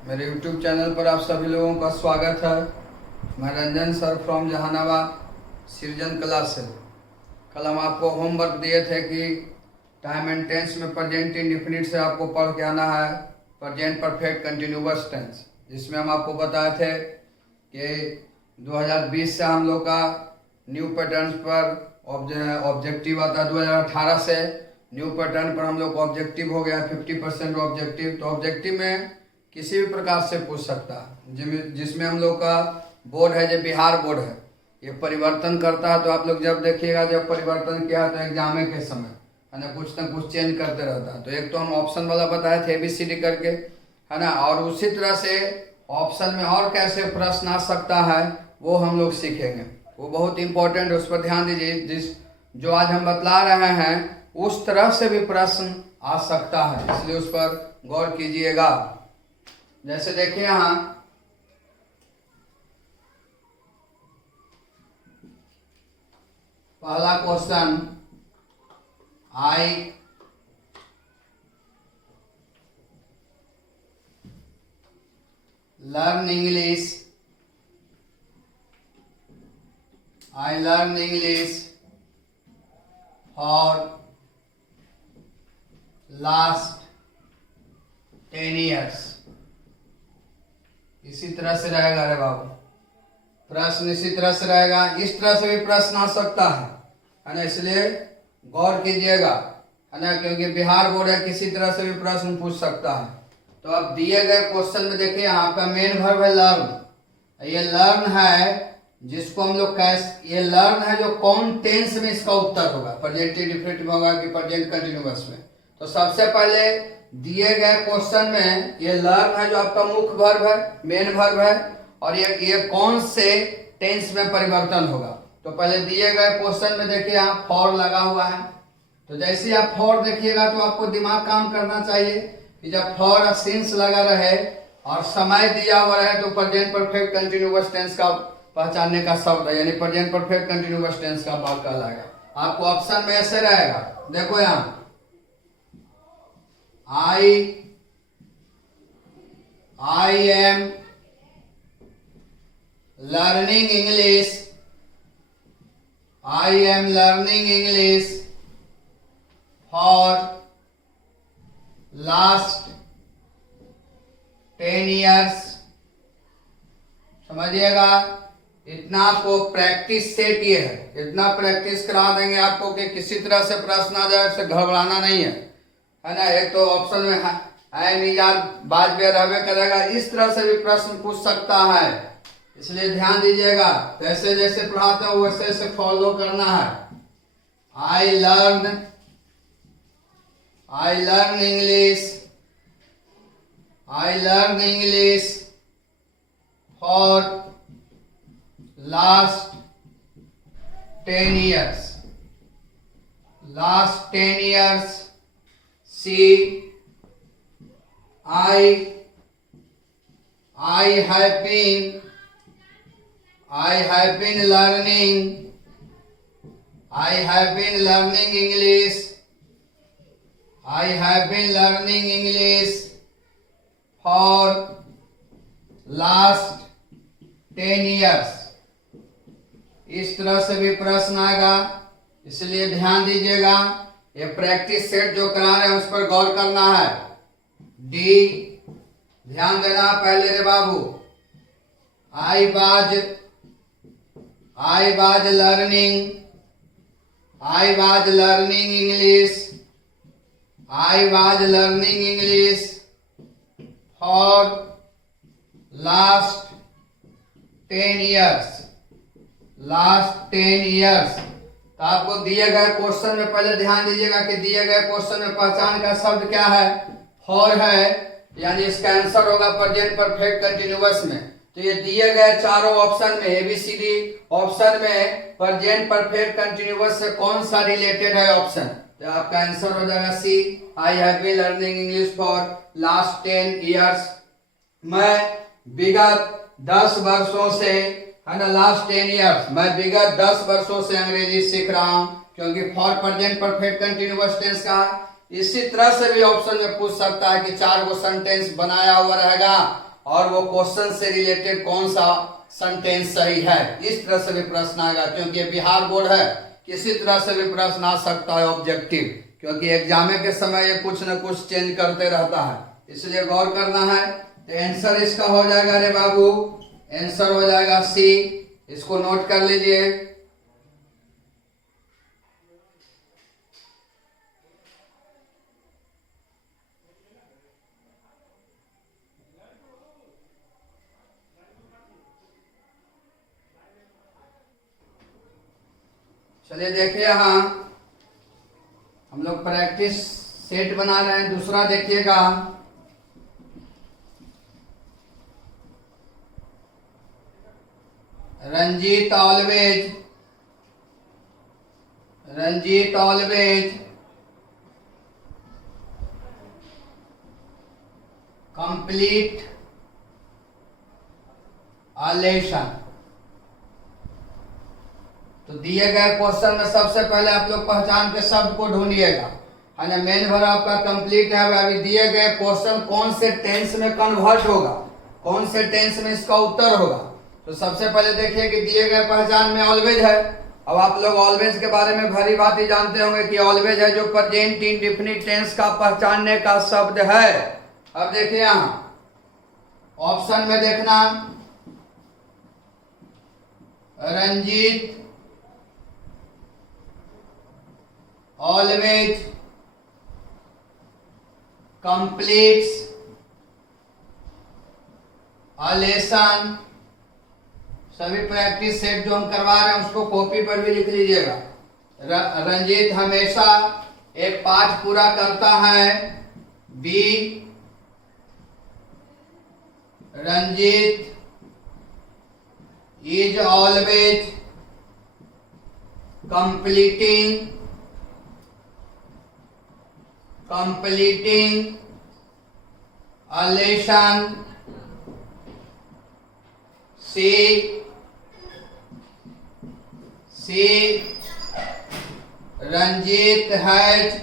मेरे YouTube channel पर आप सभी लोगों का स्वागत है। मैं रंजन सर फ्रॉम जहानाबाद सृजन कला से। कल हम आपको होमवर्क दिए थे कि टाइम एंड टेंस में प्रेजेंट इंडेफिनिट से आपको पढ़ के आना है प्रेजेंट परफेक्ट कंटिन्यूअस टेंस, जिसमें हम आपको बताए थे कि 2020 से हम लोग का न्यू पैटर्न पर ऑब्जेक्टिव आता है। 2018 से न्यू पैटर्न पर हम लोग का ऑब्जेक्टिव हो गया 50% ऑब्जेक्टिव। तो ऑब्जेक्टिव में किसी भी प्रकार से पूछ सकता है, जिसमें हम लोग का बोर्ड है जो बिहार बोर्ड है, ये परिवर्तन करता है। तो आप लोग जब देखिएगा जब परिवर्तन किया तो एग्जाम के समय है ना कुछ चेंज करते रहता है। तो एक तो हम ऑप्शन वाला बताए थे ABCD करके, है ना, और उसी तरह से ऑप्शन में और कैसे प्रश्न आ सकता है वो हम लोग सीखेंगे। वो बहुत इंपॉर्टेंट है, उस पर ध्यान दीजिए। जो आज हम बतला रहे हैं उस तरह से भी प्रश्न आ सकता है, इसलिए उस पर गौर कीजिएगा। जैसे देखिए यहाँ पहला question, I learn English for last 10 years। इसी तरह से रहेगा रे बाबू, प्रश्न इसी तरह से रहेगा। इस तरह से भी प्रश्न आ सकता है ना, इसलिए गौर कीजिएगा, है ना, क्योंकि बिहार बोर्ड है, किसी तरह से भी प्रश्न पूछ सकता है। तो अब दिए गए क्वेश्चन में देखिए आपका मेन वर्ब है लर्न। ये लर्न है जिसको हम लोग ये लर्न है जो कौन टेंस में इसका उत्तर होगा, प्रेजेंट इंडेफिनिट में होगा कि प्रेजेंट कंटिन्यूअस में। तो सबसे पहले दिए गए क्वेश्चन में ये लर्न है जो आपका मुख्य वर्ब है, मेन वर्ब है, और ये कौन से टेंस में परिवर्तन होगा। तो पहले दिए गए क्वेश्चन में देखिए यहाँ फॉर लगा हुआ है। तो जैसे ही आप फॉर देखिएगा तो आपको दिमाग काम करना चाहिए कि जब फॉर और सिंस लगा रहे और समय दिया हुआ रहे तो प्रेजेंट परफेक्ट कंटिन्यूअस टेंस का पहचानने का शब्द है, यानी प्रेजेंट परफेक्ट कंटिन्यूअस टेंस का भाग कहलाएगा। आपको ऑप्शन में ऐसे रहेगा, देखो यहाँ I am learning English for last 10 years। समझिएगा, इतना आपको प्रैक्टिस सेट ये है, इतना प्रैक्टिस करा देंगे आपको कि किसी तरह से प्रश्न आ जाए उससे घबराना नहीं है ना। एक तो ऑप्शन में है निजात बाजबे रहबे करेगा, इस तरह से भी प्रश्न पूछ सकता है, इसलिए ध्यान दीजिएगा। जैसे जैसे पढ़ाते हो वैसे वैसे फॉलो करना है। I learn English for last 10 years। See, I have been learning English for last 10 years। इस तरह से भी प्रश्न आएगा, इसलिए ध्यान दीजिएगा। ये प्रैक्टिस सेट जो करा रहे हैं उस पर गौर करना है। डी ध्यान देना पहले रे बाबू, I was learning English for last 10 years। तो आपको दिए गए क्वेश्चन में पहले ध्यान दीजिएगा कि दिए गए क्वेश्चन में पहचान का शब्द क्या है, फॉर है, यानी इसका आंसर होगा प्रेजेंट परफेक्ट कंटिन्यूअस में। तो ये दिए गए चारों ऑप्शन में ABCD ऑप्शन में प्रेजेंट परफेक्ट कंटिन्यूअस से कौन सा रिलेटेड है ऑप्शन, तो आपका आंसर हो जाएगा C, I have been learning English for last 10 years। मैं विगत 10 वर्षों से, है ना, लास्ट 10 years, मैं विगत 10 वर्षों से अंग्रेजी सीख रहा हूं, क्योंकि for present perfect continuous tense का इसी तरह से भी ऑप्शन में पूछ सकता है कि 4 गो सेंटेंस बनाया हुआ रहेगा और वो क्वेश्चन से रिलेटेड कौन सा सेंटेंस सही है। इस तरह से भी प्रश्न आएगा, क्योंकि ये बिहार बोर्ड है, किसी तरह से भी प्रश्न आ सकता है ऑब्जेक्टिव, क्योंकि एग्जाम के समय ये कुछ न कुछ चेंज करते रहता है, इसलिए गौर करना है। तो आंसर इसका हो जाएगा रे बाबू, आंसर हो जाएगा सी। इसको नोट कर लीजिए। चलिए देखिए, यहाँ हम लोग प्रैक्टिस सेट बना रहे हैं। दूसरा देखिएगा, Ranjit always complete a lesson. तो दिए गए क्वेश्चन में सबसे पहले आप लोग पहचान के शब्द को ढूंढिएगा, है ना। मेन वर्ब आपका कंप्लीट है। अभी दिए गए क्वेश्चन कौन से टेंस में कन्वर्ट होगा, कौन से टेंस में इसका उत्तर होगा। तो सबसे पहले देखिए कि दिए गए पहचान में ऑलवेज है। अब आप लोग ऑलवेज के बारे में भली बात ही जानते होंगे कि ऑलवेज है जो प्रेजेंट इंडेफिनिट टेंस का पहचानने का शब्द है। अब देखिए यहाँ ऑप्शन में देखना, Ranjit always completes a lesson. सभी प्रैक्टिस सेट जो हम करवा रहे हैं उसको कॉपी पर भी लिख लीजिएगा। रंजीत हमेशा एक पाठ पूरा करता है। B, Ranjit is always completing a lesson. C, Ranjit has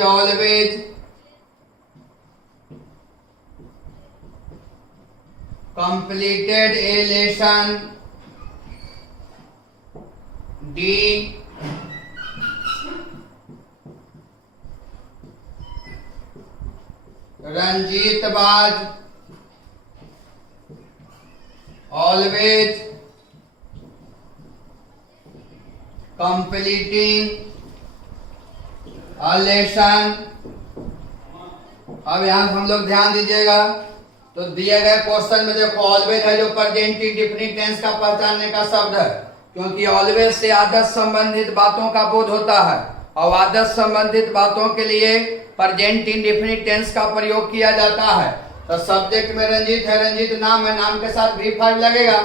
always completed a lesson. D, Ranjit was always completing a lesson. अब यहाँ हम लोग ध्यान दीजिएगा। तो दिए गए क्वेश्चन में देखो ऑलवेज है जो प्रेजेंट इंडेफिनिट टेंस का पहचानने का शब्द है, क्योंकि ऑलवेज से आदत संबंधित बातों का बोध होता है और आदत संबंधित बातों के लिए प्रेजेंट इंडेफिनिट टेंस का प्रयोग किया जाता है। तो सब्जेक्ट में रंजीत है, रंजीत नाम है, नाम के साथ V5 लगेगा।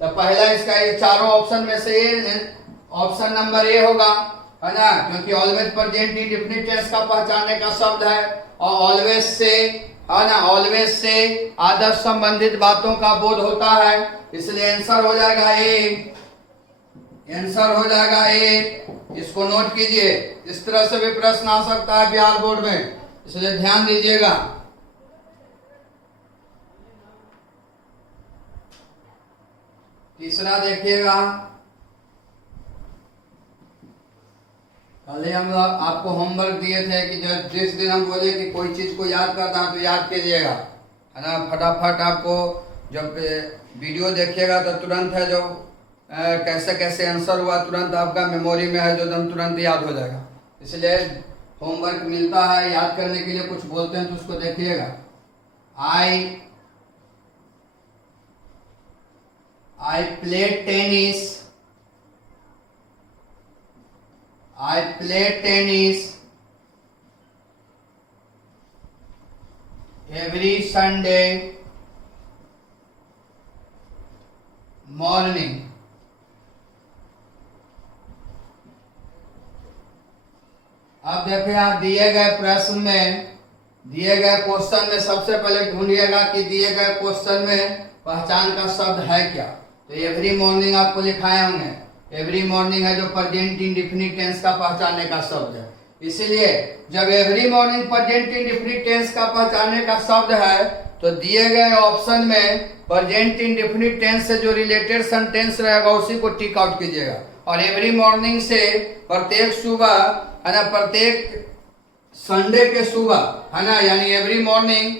तो पहला इसका ये चारों ऑप्शन में से ऑप्शन नंबर ए होगा, है ना, क्योंकि ऑलवेज प्रेजेंट इंडेफिनिट टेंस का पहचानने का शब्द है और ऑलवेज से, है ना, ऑलवेज से आदत संबंधित बातों का बोध होता है, इसलिए आंसर हो जाएगा ए। आंसर हो जाएगा ए। इसको नोट कीजिए। इस तरह से भी प्रश्न आ सकता है बिहार बोर्ड में, इसलिए ध्यान दीजिएगा। तीसरा देखिएगा, कल हम आपको होमवर्क दिए थे कि जिस दिन हम बोले कि कोई चीज को याद करना है तो याद कीजिएगा, है ना। फटाफट आपको जब वीडियो देखिएगा तो तुरंत है जो कैसे कैसे आंसर हुआ तुरंत आपका मेमोरी में है, जो एकदम तुरंत याद हो जाएगा। इसलिए होमवर्क मिलता है याद करने के लिए, कुछ बोलते हैं तो उसको देखिएगा। I played tennis every Sunday morning. अब देखिए आप दिए गए प्रश्न में, दिए गए क्वेश्चन में सबसे पहले ढूंढिएगा कि दिए गए क्वेश्चन में पहचान का शब्द है क्या। तो एवरी मॉर्निंग आपको लिखाए होंगे। एवरी मॉर्निंग है जो प्रेजेंट इंडेफिनिट टेंस का पहचानने का शब्द है, इसीलिए जब every morning present indefinite tense का पहचानने का शब्द है तो दिए गए ऑप्शन में प्रेजेंट इंडेफिनिट टेंस से जो रिलेटेड सेंटेंस रहेगा उसी को टिक आउट कीजिएगा। और एवरी मॉर्निंग से प्रत्येक सुबह है ना, प्रत्येक संडे के सुबह है ना, यानी एवरी मॉर्निंग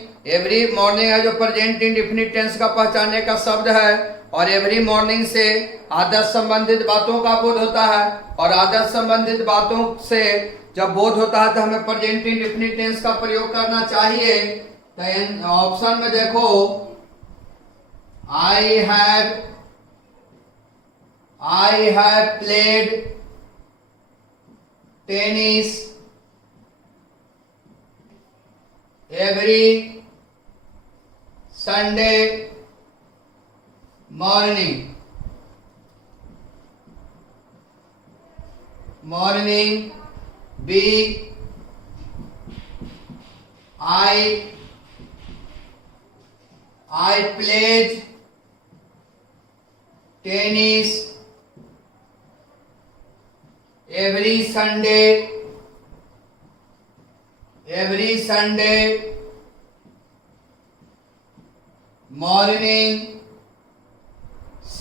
है जो प्रेजेंट इंडेफिनिट टेंस का पहचानने का शब्द है। और एवरी मॉर्निंग से आदत संबंधित बातों का बोध होता है, और आदत संबंधित बातों से जब बोध होता है तो हमें प्रेजेंट इंडेफिनिट टेंस का प्रयोग करना चाहिए। तो ऑप्शन में देखो, I have played tennis every Sunday morning. B, I played tennis every Sunday morning. C,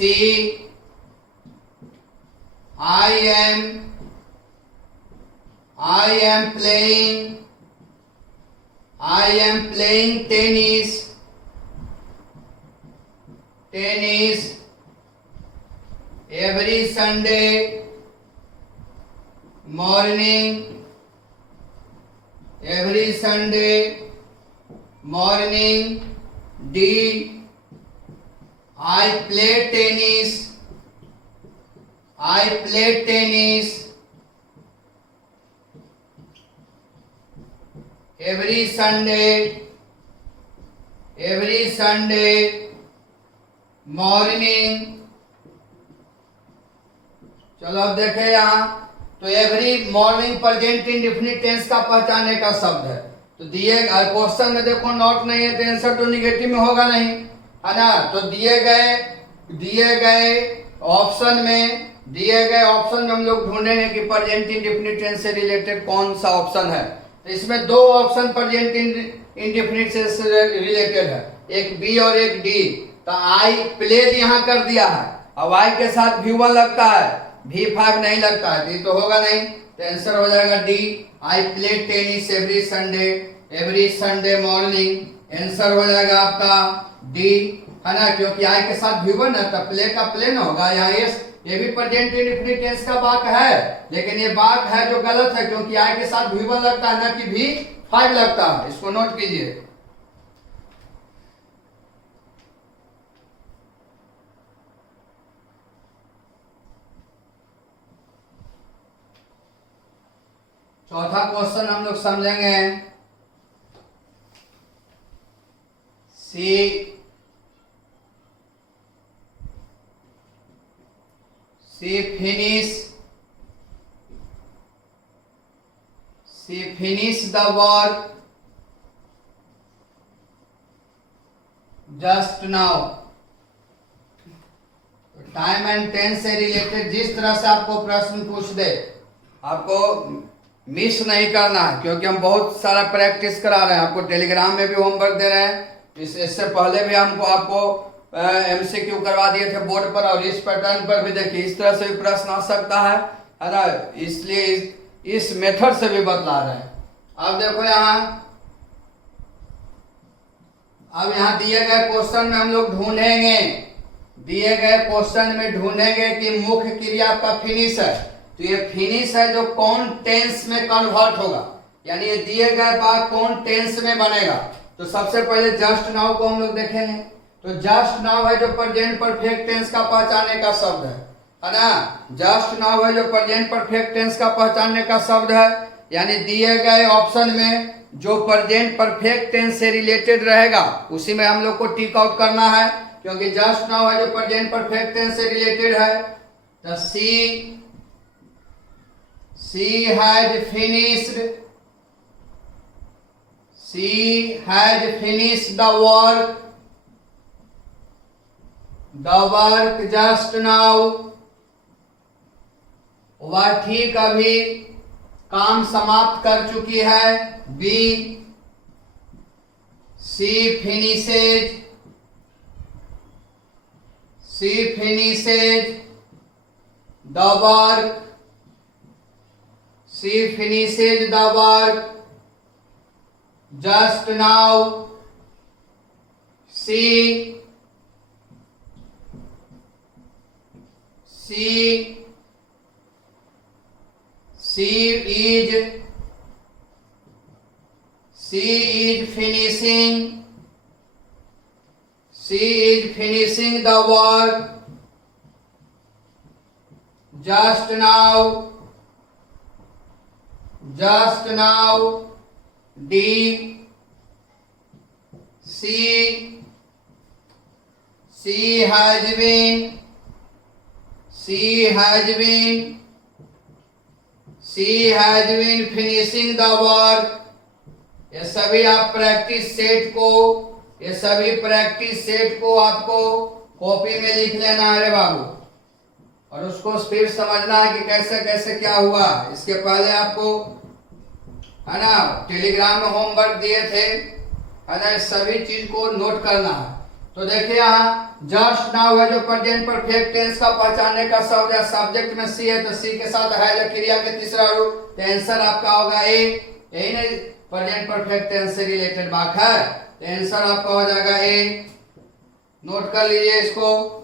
I am playing tennis every Sunday morning. D, I play tennis every Sunday morning। चलो अब देखें यहाँ, तो every morning present indefinite tense का पहचानने का शब्द है। तो दिए क्वेश्चन में देखो नॉट नहीं है तो आंसर तो निगेटिव में होगा नहीं, है ना। तो दिए गए ऑप्शन में हम लोग ढूंढेंगे कि प्रेजेंट इंडेफिनिट टेंस से रिलेटेड कौन सा ऑप्शन है। तो इसमें दो ऑप्शन प्रेजेंट इंडेफिनिट टेंस से रिलेटेड है, एक बी और एक डी। तो आई प्लेड यहाँ कर दिया है, अब आई के साथ V1 लगता है, V5 नहीं लगता है, डी तो होगा नहीं। तो आंसर हो जाएगा D, I play tennis every Sunday morning. Answer हो जाएगा आपका डी, है ना, क्योंकि आई के साथ V1 है तो प्ले का प्ले ना होगा। यहाँ ये भी प्रेजेंट इंडेफिनिट टेंस का वाक्य है, लेकिन ये वाक्य है जो गलत है, क्योंकि आई के साथ V1 लगता है ना कि V5 लगता है। इसको नोट कीजिए। चौथा क्वेश्चन हम लोग समझेंगे। C finish the work just now। Time and tense से रिलेटेड जिस तरह से आपको प्रश्न पूछ दे, आपको मिस नहीं करना है, क्योंकि हम बहुत सारा प्रैक्टिस करा रहे हैं। आपको टेलीग्राम में भी होमवर्क दे रहे हैं, इससे पहले भी हमको आपको MCQ करवा दिए थे बोर्ड पर, और इस पैटर्न पर भी देखिए इस तरह से भी प्रश्न आ सकता है ना, इसलिए इस मेथड से भी बतला रहे हैं। अब देखो यहाँ दिए गए क्वेश्चन में हम लोग ढूंढेंगे कि मुख्य क्रिया आपका फिनिश है। तो ये फिनिश है जो कौन टेंस में कन्वर्ट होगा, यानी ये दिए गए बात कौन टेंस में बनेगा। तो सबसे पहले जस्ट नाउ को हम लोग देखेंगे। तो जस्ट नाउ है जो प्रेजेंट परफेक्ट टेंस का पहचानने का शब्द है ना। जस्ट नाउ है जो प्रेजेंट परफेक्ट टेंस का पहचानने का शब्द है, यानी दिए गए ऑप्शन में जो प्रेजेंट परफेक्ट टेंस से रिलेटेड रहेगा उसी में हम लोग को टिक आउट करना है, क्योंकि जस्ट नाउ है जो प्रेजेंट परफेक्ट टेंस से रिलेटेड है। तो she had finished the work just now। वह ठीक अभी काम समाप्त कर चुकी है। B, she finishes the work. She finishes the work just now. She is finishing the work just now. D, she has been finishing the work. ये सभी प्रैक्टिस सेट को आपको कॉपी में लिख लेना है रे बाबू, और उसको फिर समझना है कि कैसे कैसे क्या हुआ। इसके पहले आपको है ना टेलीग्राम में होमवर्क दिए थे, है ना, इस सभी चीज को नोट करना है। तो देखिए यहाँ जस्ट नाउ है जो प्रेजेंट परफेक्ट टेंस का पहचानने का शब्द है। सब्जेक्ट में सी है तो सी के साथ है जो क्रिया के तीसरा रूप, तो आंसर आपका होगा ए। यही नहीं प्रेजेंट परफेक्ट टेंस से रिलेटेड बात है, तो आंसर आपका हो जाएगा ए। नोट कर लीजिए इसको।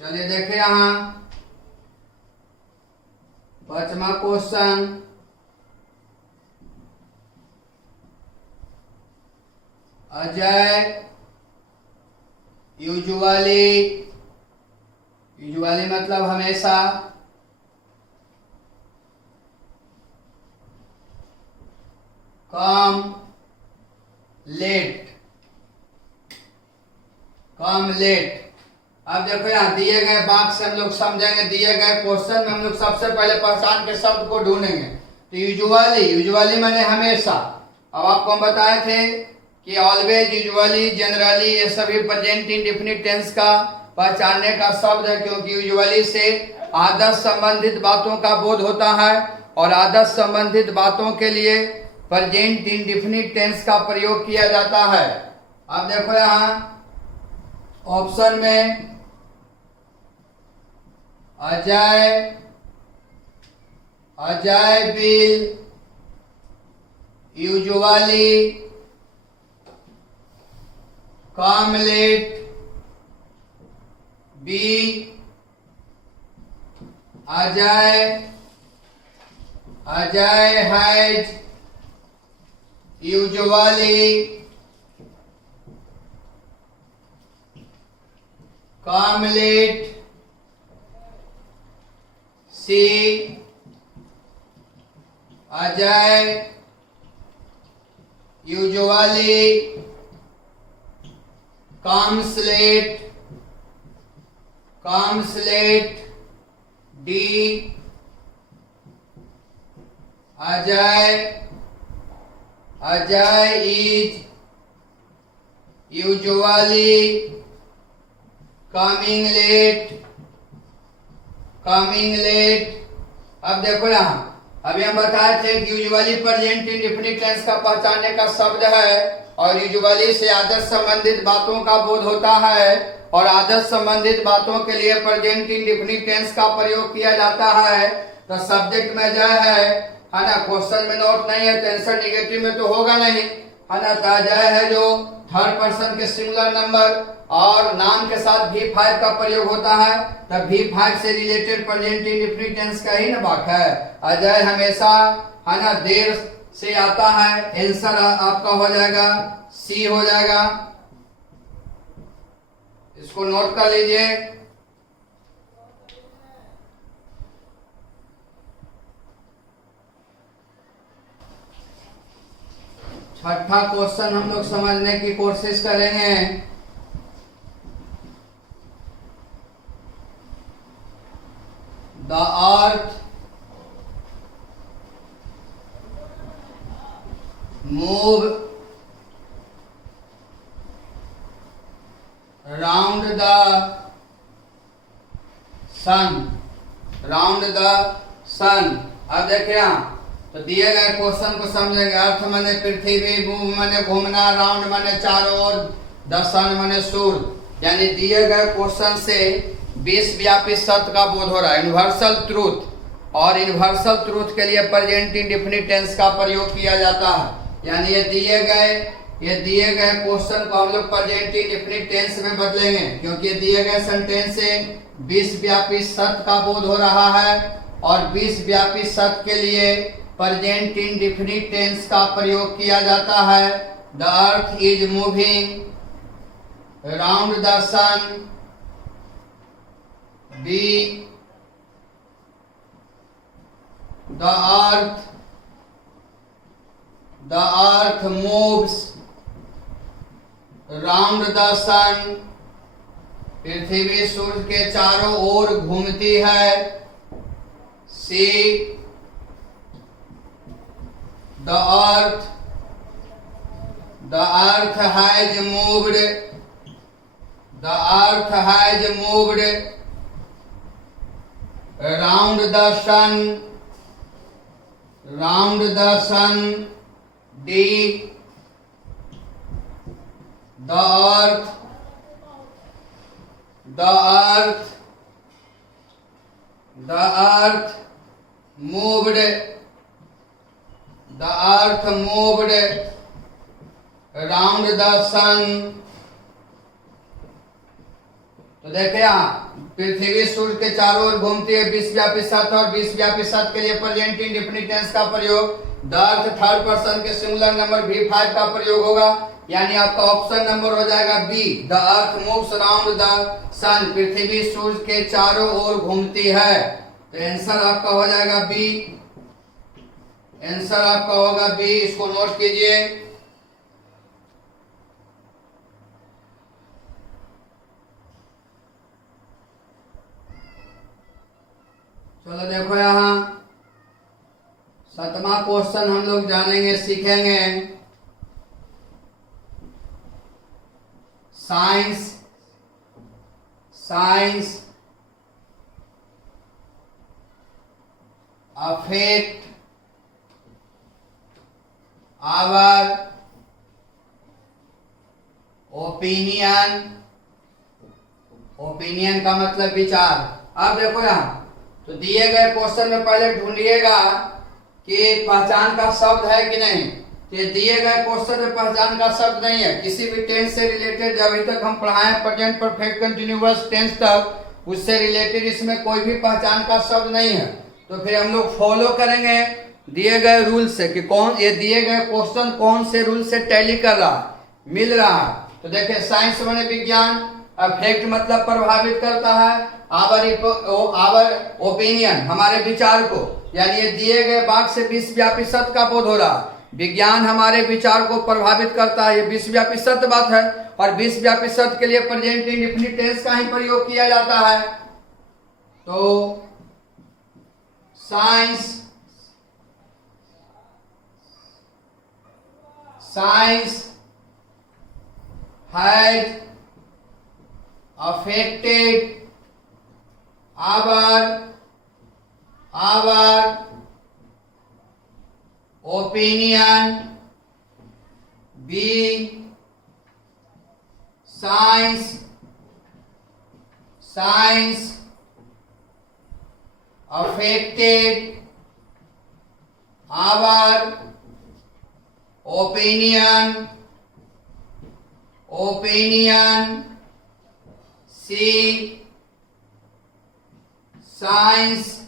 चलिए देखें यहां 5वां क्वेश्चन। अजय यूजुअली मतलब हमेशा, कम लेट। अब देखो यहाँ दिए गए वाक्य से हम लोग समझेंगे, दिए गए क्वेश्चन में हम लोग सबसे पहले पहचान के शब्द को ढूंढेंगे। तो यूजुअली माने हमेशा। अब आपको हम बताए थे कि ऑलवेज, यूजुअली, जनरली ये सभी प्रेजेंट इंडेफिनिट टेंस का पहचानने का शब्द है, क्योंकि यूजुअली से आदत संबंधित बातों का बोध होता है और आदत संबंधित बातों के लिए प्रेजेंट इंडेफिनिट टेंस का प्रयोग किया जाता है। अब देखो यहाँ ऑप्शन में Ajay will usually come late. B, Ajay has usually come late. C, Ajay usually comes late. D, Ajay is usually coming late. अब देखो यहाँ अभी हम बताए थे कि यूजुअली प्रेजेंट इंडेफिनिट टेंस का पहचानने का शब्द है, और यूजुअली से आदत संबंधित बातों का बोध होता है, और आदत संबंधित बातों के लिए प्रेजेंट इंडेफिनिट टेंस का प्रयोग किया जाता है। तो सब्जेक्ट में जय है ना, क्वेश्चन में नोट नहीं है तो आंसर निगेटिव में तो होगा नहीं, है ना। तो जय है जो थर्ड पर्सन के सिंगुलर नंबर और नाम के साथ V5 का प्रयोग होता है, तब V5 से रिलेटेड प्रेजेंट इंडेफिनिट टेंस का ही ना बात है। अजय हमेशा, है ना, देर से आता है। आंसर आपका हो जाएगा सी हो जाएगा। इसको नोट कर लीजिए। छठा क्वेश्चन हम लोग समझने की कोशिश करेंगे। The earth move round the round the sun. अब देखिए यहाँ तो दिए गए क्वेश्चन को समझेंगे। अर्थ माने पृथ्वी, मूव माने घूमना, राउंड माने चारों ओर, द सन माने सूर्य। यानी दिए गए क्वेश्चन से विश्वव्यापी सत्य का बोध हो रहा है, यूनिवर्सल ट्रूथ। और यूनिवर्सल ट्रूथ के लिए प्रेजेंट इंडेफिनिट टेंस का प्रयोग किया जाता है। यानी ये दिए गए क्वेश्चन को हम लोग प्रेजेंट इंडेफिनिट टेंस में बदलेंगे, क्योंकि दिए गए सेंटेंस से विश्वव्यापी सत्य का बोध हो रहा है और विश्वव्यापी सत्य के लिए प्रेजेंट इंडेफिनिट टेंस का प्रयोग किया जाता है। The earth is moving round the sun, B the earth moves round the sun, पृथ्वी सूर्य के चारों ओर घूमती है। सी the earth has moved round the sun, D the earth moved round the sun। तो देखे यहाँ पृथ्वी सूर्य के चारों ओर घूमती है, विश्वव्यापी सत्य, और विश्वव्यापी सत्य के लिए प्रेजेंट इंडेफिनिट टेंस का प्रयोग द अर्थ थर्ड पर्सन के सिंगुलर नंबर V5 का प्रयोग होगा। यानी आपका ऑप्शन नंबर हो जाएगा B, the earth moves around the sun, पृथ्वी सूर्य के चारों ओर घूमती है। तो आंसर आपका हो जाएगा बी, आंसर आपका होगा बी। इसको नोट कीजिए। चलो देखो यहाँ 7वां क्वेश्चन हम लोग जानेंगे, सीखेंगे। साइंस अफेक्ट आवर ओपिनियन का मतलब विचार। अब देखो यहाँ तो दिए गए क्वेश्चन में पहले ढूंढिएगा कि पहचान का शब्द है कि नहीं। तो ये दिए गए क्वेश्चन में पहचान का शब्द नहीं है। किसी भी टेंस से रिलेटेड जब अभी तक हम पढ़ाए प्रेजेंट परफेक्ट कंटिन्यूअस टेंस तक, उससे रिलेटेड इसमें कोई भी पहचान का शब्द नहीं है। तो फिर हम लोग फॉलो करेंगे दिए गए रूल से कि कौन ये दिए गए क्वेश्चन कौन से रूल से टैली कर रहा है, मिल रहा है। तो देखिए साइंस माने विज्ञान, अफेक्ट मतलब प्रभावित करता है, आवर ओपिनियन हमारे विचार को, यानी ये दिए गए वाक्य से विश्वव्यापी सत्य का बोध हो रहा है। विज्ञान हमारे विचार को प्रभावित करता है, ये विश्वव्यापी सत्य बात है। और विश्वव्यापी सत्य के लिए प्रेजेंट इंडेफिनिट टेंस का ही प्रयोग किया जाता है। तो science has affected our opinion. B, science affected our opinion. C, science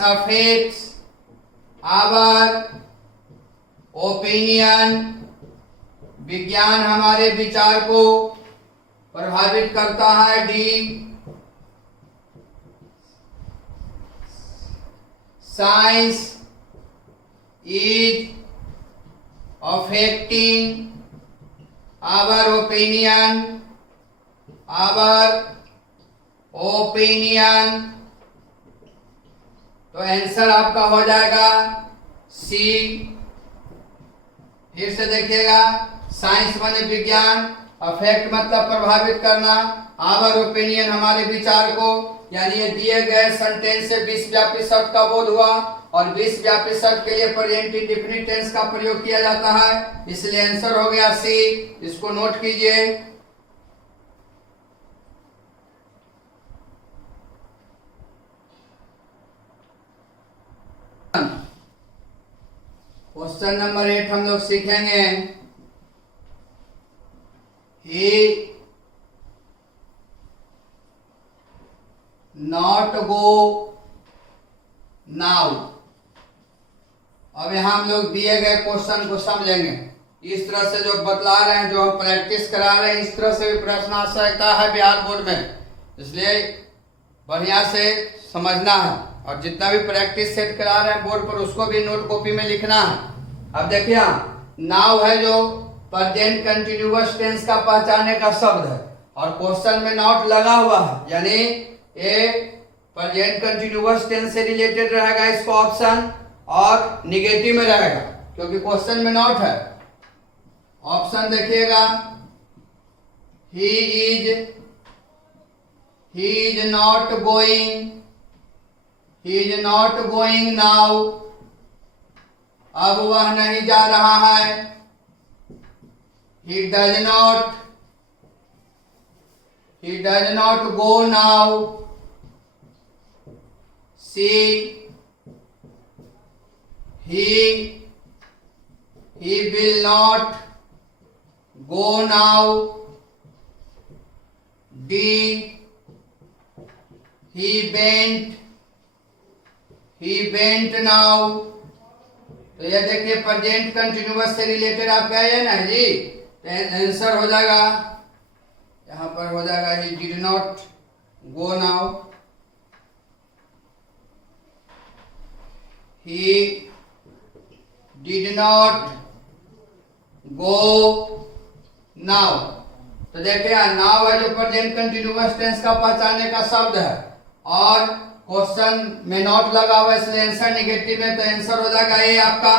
affects our opinion. विज्ञान हमारे विचार को प्रभावित करता है। D, science is affecting our opinion. तो आंसर आपका हो जाएगा सी। फिर से देखिएगा, साइंस माने विज्ञान, अफेक्ट मतलब प्रभावित करना, आवर ओपिनियन हमारे विचार को, यानी ये दिए गए सेंटेंस से विश्वव्यापी शब्द का बोध हुआ और विश्वव्यापी शब्द के लिए प्रेजेंट इंडेफिनिट टेंस का प्रयोग किया जाता है, इसलिए आंसर हो गया सी। इसको नोट कीजिए। क्वेश्चन नंबर 8 हम लोग सीखेंगे। He not go now। अब यहाँ हम लोग दिए गए क्वेश्चन को समझेंगे। इस तरह से जो बतला रहे हैं, जो हम प्रैक्टिस करा रहे हैं, इस तरह से भी प्रश्न आ सकता है बिहार बोर्ड में, इसलिए बढ़िया से समझना है और जितना भी प्रैक्टिस सेट करा रहे हैं बोर्ड पर उसको भी नोट कॉपी में लिखना है। अब देखिए, नाउ है जो प्रेजेंट कंटिन्यूअस टेंस का पहचानने का शब्द है और क्वेश्चन में नॉट लगा हुआ है, यानी ये प्रेजेंट कंटिन्यूअस टेंस से रिलेटेड रहेगा इसका ऑप्शन और निगेटिव में रहेगा क्योंकि क्वेश्चन में नॉट है। ऑप्शन देखिएगा, he is not going now. अब वह नहीं जा रहा है। He does not go now। C, he will not go now। D, he went now। तो ये देखिए प्रेजेंट कंटिन्यूअस से रिलेटेड आपका है ना जी, आंसर हो जाएगा, यहाँ पर हो जाएगा he did not go now. He did not go now. तो देखिए नाउ है जो प्रेजेंट कंटिन्यूअस टेंस का पहचानने का शब्द है और क्वेश्चन में नॉट लगा हुआ इसलिए आंसर निगेटिव है, तो आंसर हो जाएगा ये आपका,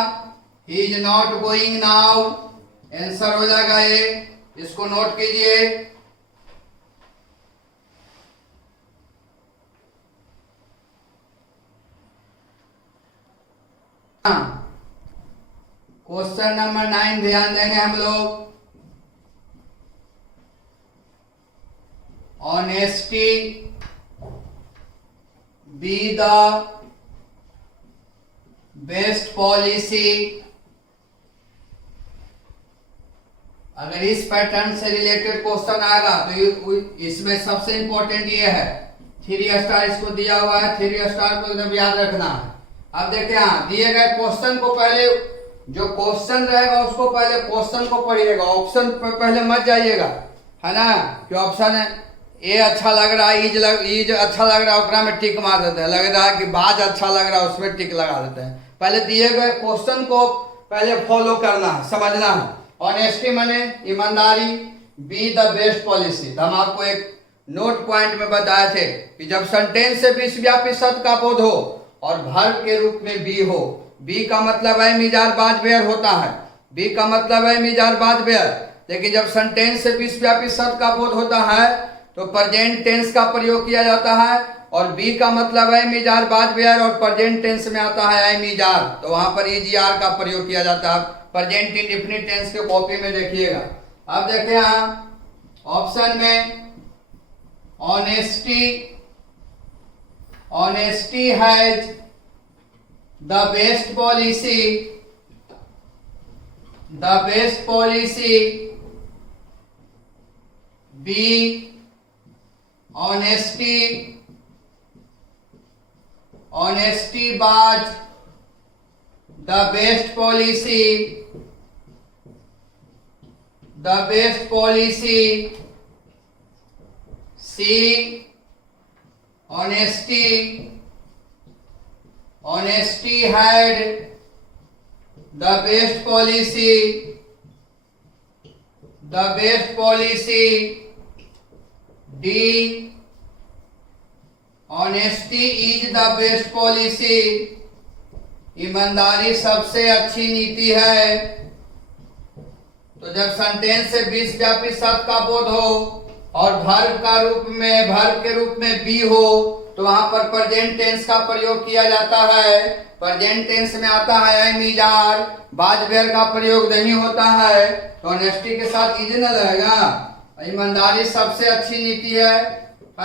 he is not going now. Answer हो जाएगा ये, इसको नोट कीजिए। क्वेश्चन नंबर 9 ध्यान देंगे हम लोग। Honesty be the best policy. अगर इस पैटर्न से रिलेटेड क्वेश्चन आएगा तो इसमें सबसे इंपॉर्टेंट ये है, 3 स्टार इसको दिया हुआ है, 3 स्टार को एकदम याद रखना है। अब देखिए, हाँ दिए गए क्वेश्चन को पहले, जो क्वेश्चन रहेगा उसको पहले क्वेश्चन को पढ़िएगा, ऑप्शन पर पहले मत जाइएगा, है ना, कि ऑप्शन है ए अच्छा लग रहा है, इज अच्छा लग रहा है, उसमें में टिक मार देते हैं, लग रहा है कि बाज अच्छा लग रहा है उसमें टिक लगा देते हैं। पहले दिए गए क्वेश्चन को पहले फॉलो करना है, समझना है। ऑनेस्टी माने ईमानदारी, बी द बेस्ट पॉलिसी। हम आपको एक नोट पॉइंट में बताए थे कि जब सेंटेंस से विश्वव्यापी शब्द का बोध हो और वर्ब के रूप में बी हो, बी का मतलब है मिजार बाज बेयर होता है, बी का मतलब है मिजार बाज बेयर, लेकिन जब सेंटेंस से विश्वव्यापी शब्द का बोध होता है तो प्रेजेंट टेंस का प्रयोग किया जाता है और बी का मतलब है मिजार बाज बेयर और प्रेजेंट टेंस में आता है आई मिजार, तो वहां पर ईजीआर का प्रयोग किया जाता है। प्रेजेंट इंडेफिनिट टेंस के कॉपी में देखिएगा। अब देखिए यहाँ ऑप्शन में honesty has the best policy, B honesty was the best policy, C honesty had the best policy, D honesty is the best policy, ईमानदारी सबसे अच्छी नीति है, तो जब सेंटेंस से 20 व्यापी शब्द का बोध हो और वर्ब के रूप में बी हो तो वहां पर प्रेजेंट टेंस का प्रयोग किया जाता है। प्रेजेंट टेंस में आता है एम इज आर, बाद वेयर का प्रयोग नहीं होता है। तो ऑनेस्टी के साथ इज न लगेगा। ईमानदारी सबसे अच्छी नीति है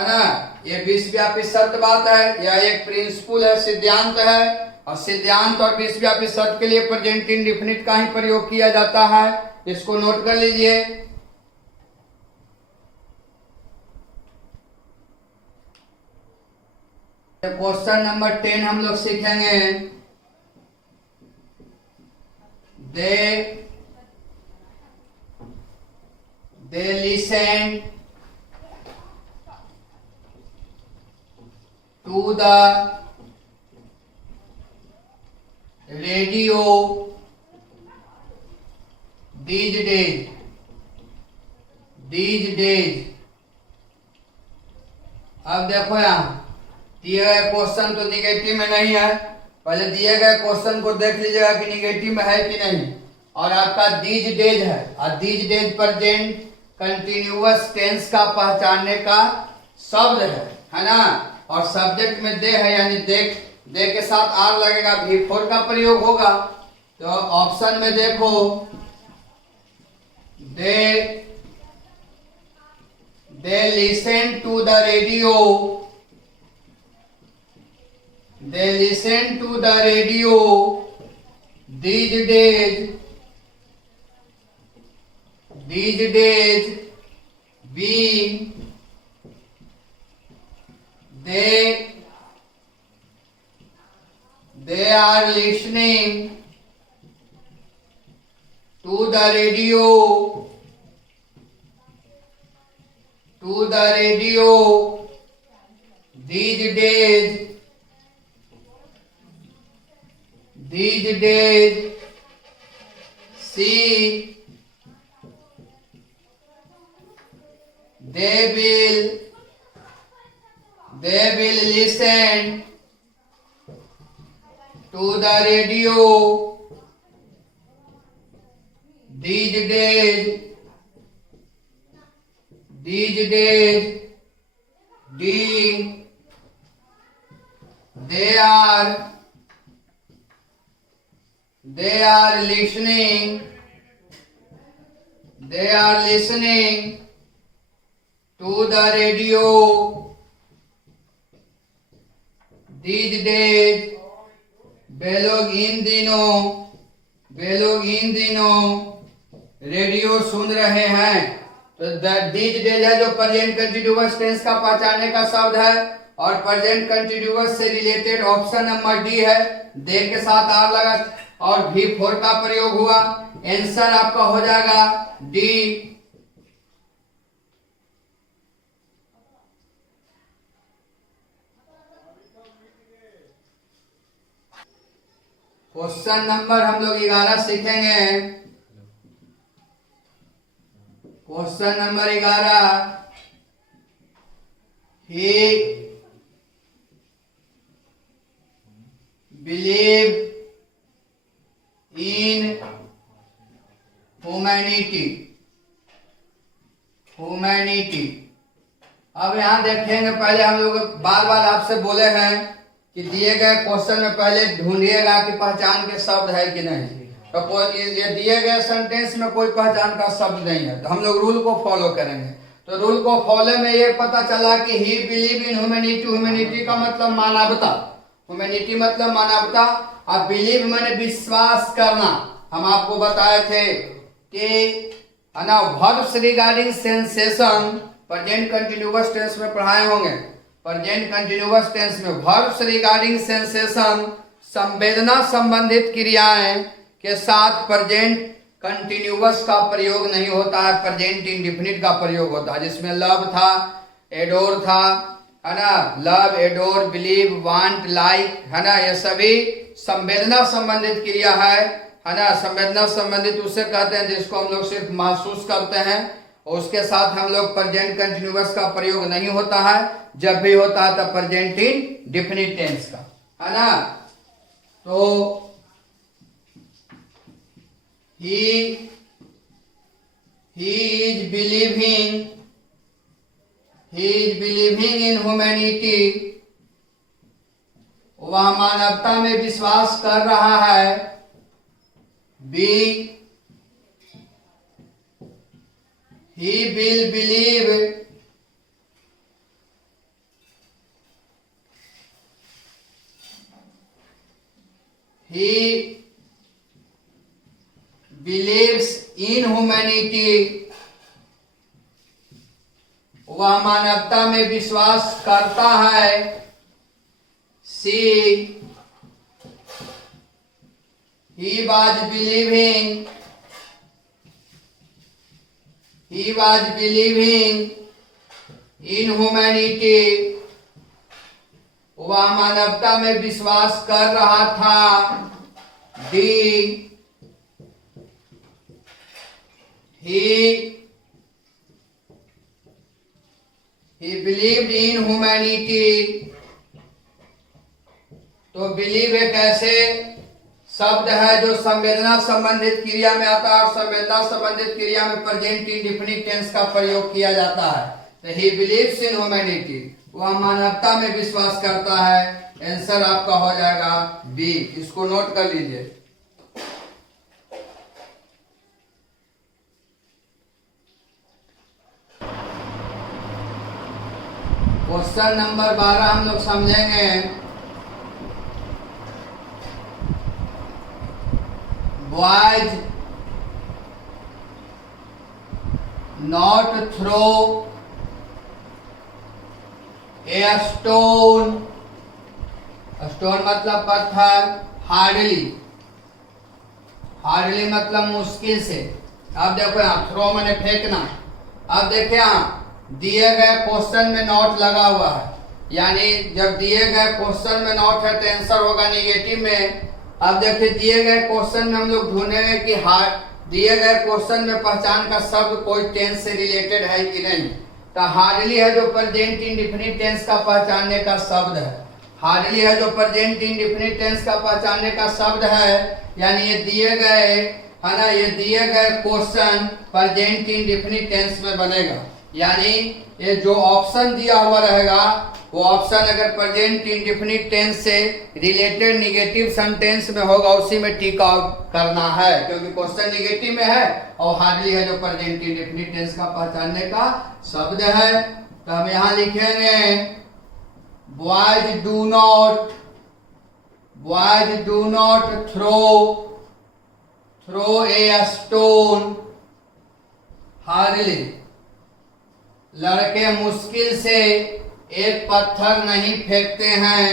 ना। ये विश्वव्यापी सत्य बात है, यह एक प्रिंसिपल है, सिद्धांत है। और सिद्धांत और विश्वव्यापी सत्य के लिए प्रेजेंट इंडेफिनिट का ही प्रयोग किया जाता है। इसको नोट कर लीजिए। क्वेश्चन नंबर 10 हम लोग सीखेंगे। they listen to the radio these days। अब देखो यहाँ दिए गए क्वेश्चन तो निगेटिव में नहीं है। पहले दिए गए क्वेश्चन को देख लीजिएगा कि निगेटिव में है कि नहीं। और आपका दीज डेज है और these days present continuous tense का पहचानने का शब्द है ना। और सब्जेक्ट में दे है यानी दे के साथ आर लगेगा, V4 का प्रयोग होगा। तो ऑप्शन में देखो they listen to the radio, they listen to the radio these days being they are listening to the radio these days see they will listen to the radio these days they are listening to the radio these days। वे लोग इन दिनों radio सुन रहे हैं। तो these days है जो present continuous tense का पहचानने का शब्द है। और प्रेजेंट कंटिन्यूअस से रिलेटेड ऑप्शन नंबर डी है, दे के साथ आर लगा और V4 का प्रयोग हुआ। आंसर आपका हो जाएगा डी। क्वेश्चन नंबर हम लोग 11 सीखेंगे। Question number 11 he believe in humanity। अब यहां देखेंगे, पहले हम लोग बार बार आपसे बोले हैं कि दिए गए क्वेश्चन में पहले ढूंढिएगा कि पहचान के शब्द है कि नहीं। तो ये दिए गए सेंटेंस में कोई पहचान का शब्द नहीं है तो हम लोग रूल को फॉलो करेंगे। तो रूल को फॉलो में ये पता चला कि ही बिलीव इन ह्यूमैनिटी। ह्यूमैनिटी का मतलब मानवता, ह्यूमैनिटी मतलब मानवता। और बिलीव मैंने विश्वास करना। हम आपको बताए थे कि verbs regarding sensation present continuous tense में पढ़ाए होंगे। प्रेजेंट कंटिन्यूअस टेंस में वर्ब्स रिगार्डिंग सेंसेशन संवेदना संबंधित क्रियाएं के साथ प्रेजेंट कंटिन्यूअस का प्रयोग नहीं होता है, प्रेजेंट इंडेफिनिट का प्रयोग होता है। जिसमें लव था, एडोर था, है ना, love, adore, believe, want, like, है ना, ये सभी संवेदना संबंधित क्रिया है ना। संवेदना संबंधित उसे कहते हैं जिसको हम लोग सिर्फ महसूस करते हैं। और उसके साथ हम लोग प्रेजेंट कंटिन्यूअस का प्रयोग नहीं होता है। जब भी होता है तब प्रेजेंट इंडेफिनिट टेंस का, है ना। तो he he is believing in humanity, वह मानवता में विश्वास कर रहा है। B, he will believe he believes in humanity, वह मानवता में विश्वास करता है। सी, he was believing in humanity, वह मानवता में विश्वास कर रहा था। D, he believed in humanity, तो बिलीव एक ऐसे शब्द है जो संवेदना संबंधित क्रिया में आता है और संवेदना संबंधित क्रिया में प्रेजेंट इंडेफिनिट टेंस का प्रयोग किया जाता है। तो ही बिलीव्स इन ह्यूमैनिटी, वह मानवता में विश्वास करता है। आंसर आपका हो जाएगा बी, इसको नोट कर लीजिए। क्वेश्चन नंबर 12 हम लोग समझेंगे। Boys not throw a stone, stone मतलब पत्थर, हार्डली मतलब मुश्किल से। अब देखो यहाँ थ्रो मैंने फेंकना। अब देखिए यहाँ दिए गए क्वेश्चन में नॉट लगा हुआ है, यानी जब दिए गए क्वेश्चन में नॉट है तो आंसर होगा निगेटिव में। अब देखिए दिए गए क्वेश्चन में हम लोग ढूंढेंगे कि दिए गए क्वेश्चन में पहचान का शब्द कोई टेंस से रिलेटेड है कि नहीं। तो हार्डली है जो प्रेजेंट इंडेफिनिट टेंस का पहचानने का शब्द है। हार्डली है जो प्रेजेंट इंडेफिनिट टेंस का पहचानने का शब्द है, यानी ये दिए गए है ना, ये दिए गए क्वेश्चन प्रेजेंट इंडेफिनिट टेंस में बनेगा। यानी ये जो ऑप्शन दिया हुआ रहेगा वो ऑप्शन अगर प्रेजेंट इंडेफिनिट टेंस से रिलेटेड निगेटिव सेंटेंस में होगा उसी में टिक आउट करना है, क्योंकि क्वेश्चन निगेटिव में है और हार्डली है जो प्रेजेंट इंडेफिनिट टेंस का पहचानने का शब्द है। तो हम यहाँ लिखेंगे boys do not throw a stone hardly, लड़के मुश्किल से एक पत्थर नहीं फेंकते हैं।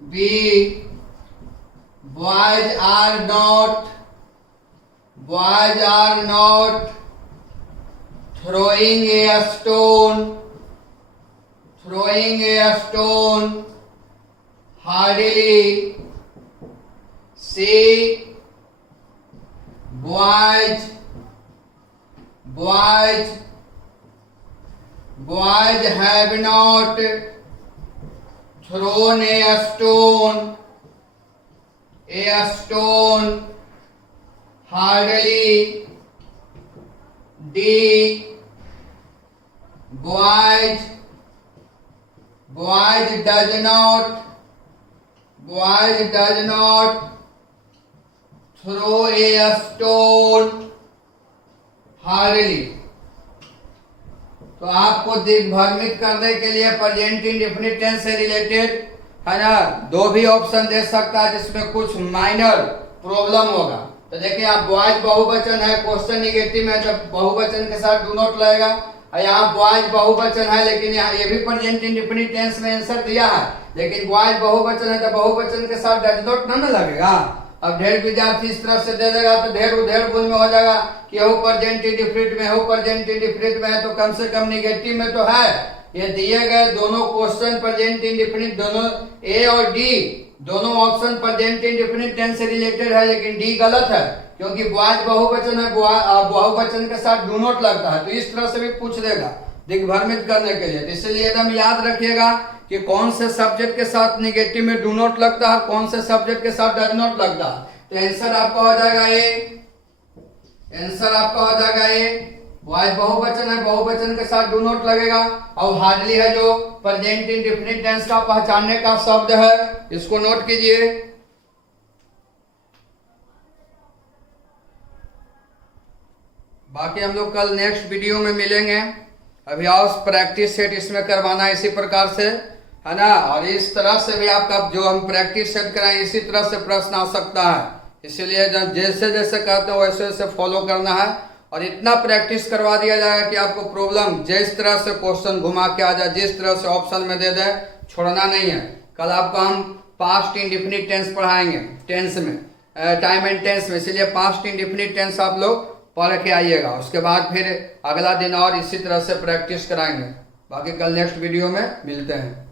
B, boys are not throwing a stone hardly. C, boys have not thrown a stone hardly. D, boys does not throw a stone hardly. तो आपको दिग्भ्रमित करने के लिए प्रेजेंट इंडेफिनिट टेंस से रिलेटेड है ना दो भी ऑप्शन दे सकता है जिसमें कुछ माइनर प्रॉब्लम होगा। तो देखिए आप बॉयज बहुवचन है, क्वेश्चन निगेटिव है, जब बहुवचन के साथ डू नॉट लगेगा। यहाँ बॉयज बहुवचन है लेकिन यहाँ ये भी प्रेजेंट इंडेफिनिट टेंस में आंसर दिया है, लेकिन बॉयज बहुवचन है तो बहुवचन के साथ डज नॉट न लगेगा। अब ढेर विद्यार्थी इस तरफ से दे देगा तो ढेर उधेर बोल में हो जाएगा कि हो प्रेजेंट इंडेफिनिट में, हो प्रेजेंट इंडेफिनिट में है तो कम से कम निगेटिव में तो है। ये दिए गए दोनों क्वेश्चन प्रेजेंट इंडेफिनिट, दोनों ए और डी दोनों ऑप्शन प्रेजेंट इंडेफिनिट टेंस से रिलेटेड है, लेकिन डी गलत है क्योंकि बॉयज बहुवचन है, बहुवचन के साथ डू नॉट लगता है। तो इस तरह से भी पूछ देगा दिग्भ्रमित करने के लिए। इसलिए एकदम याद रखिएगा कि कौन से सब्जेक्ट के साथ निगेटिव में डू नॉट लगता है, कौन से सब्जेक्ट के साथ डज नॉट लगता है। तो आंसर आपका हो जाएगा ए, आंसर आपका हो जाएगा ए। वॉइस बहुवचन है, बहुवचन के साथ डू नॉट लगेगा। और हार्डली है जो प्रेजेंट इंडेफिनिट टेंस का पहचानने का शब्द है, इसको नोट कीजिए। बाकी हम लोग कल नेक्स्ट वीडियो में मिलेंगे। अभी और प्रैक्टिस सेट इसमें करवाना है इसी प्रकार से, है ना। और इस तरह से भी आपका जो हम प्रैक्टिस सेट कराएं इसी तरह से प्रश्न आ सकता है, इसीलिए जैसे जैसे कहते हैं वैसे वैसे फॉलो करना है। और इतना प्रैक्टिस करवा दिया जाएगा कि आपको प्रॉब्लम जिस तरह से क्वेश्चन घुमा के आ जाए, जिस तरह से ऑप्शन में दे दे, छोड़ना नहीं है। कल आपको हम पास्ट इंडेफिनिट टेंस पढ़ाएंगे, टेंस में टाइम एंड टेंस में, इसलिए पास्ट इंडेफिनिट टेंस आप लोग पढ़ के आइएगा। उसके बाद फिर अगला दिन और इसी तरह से प्रैक्टिस कराएंगे। बाकी कल नेक्स्ट वीडियो में मिलते हैं।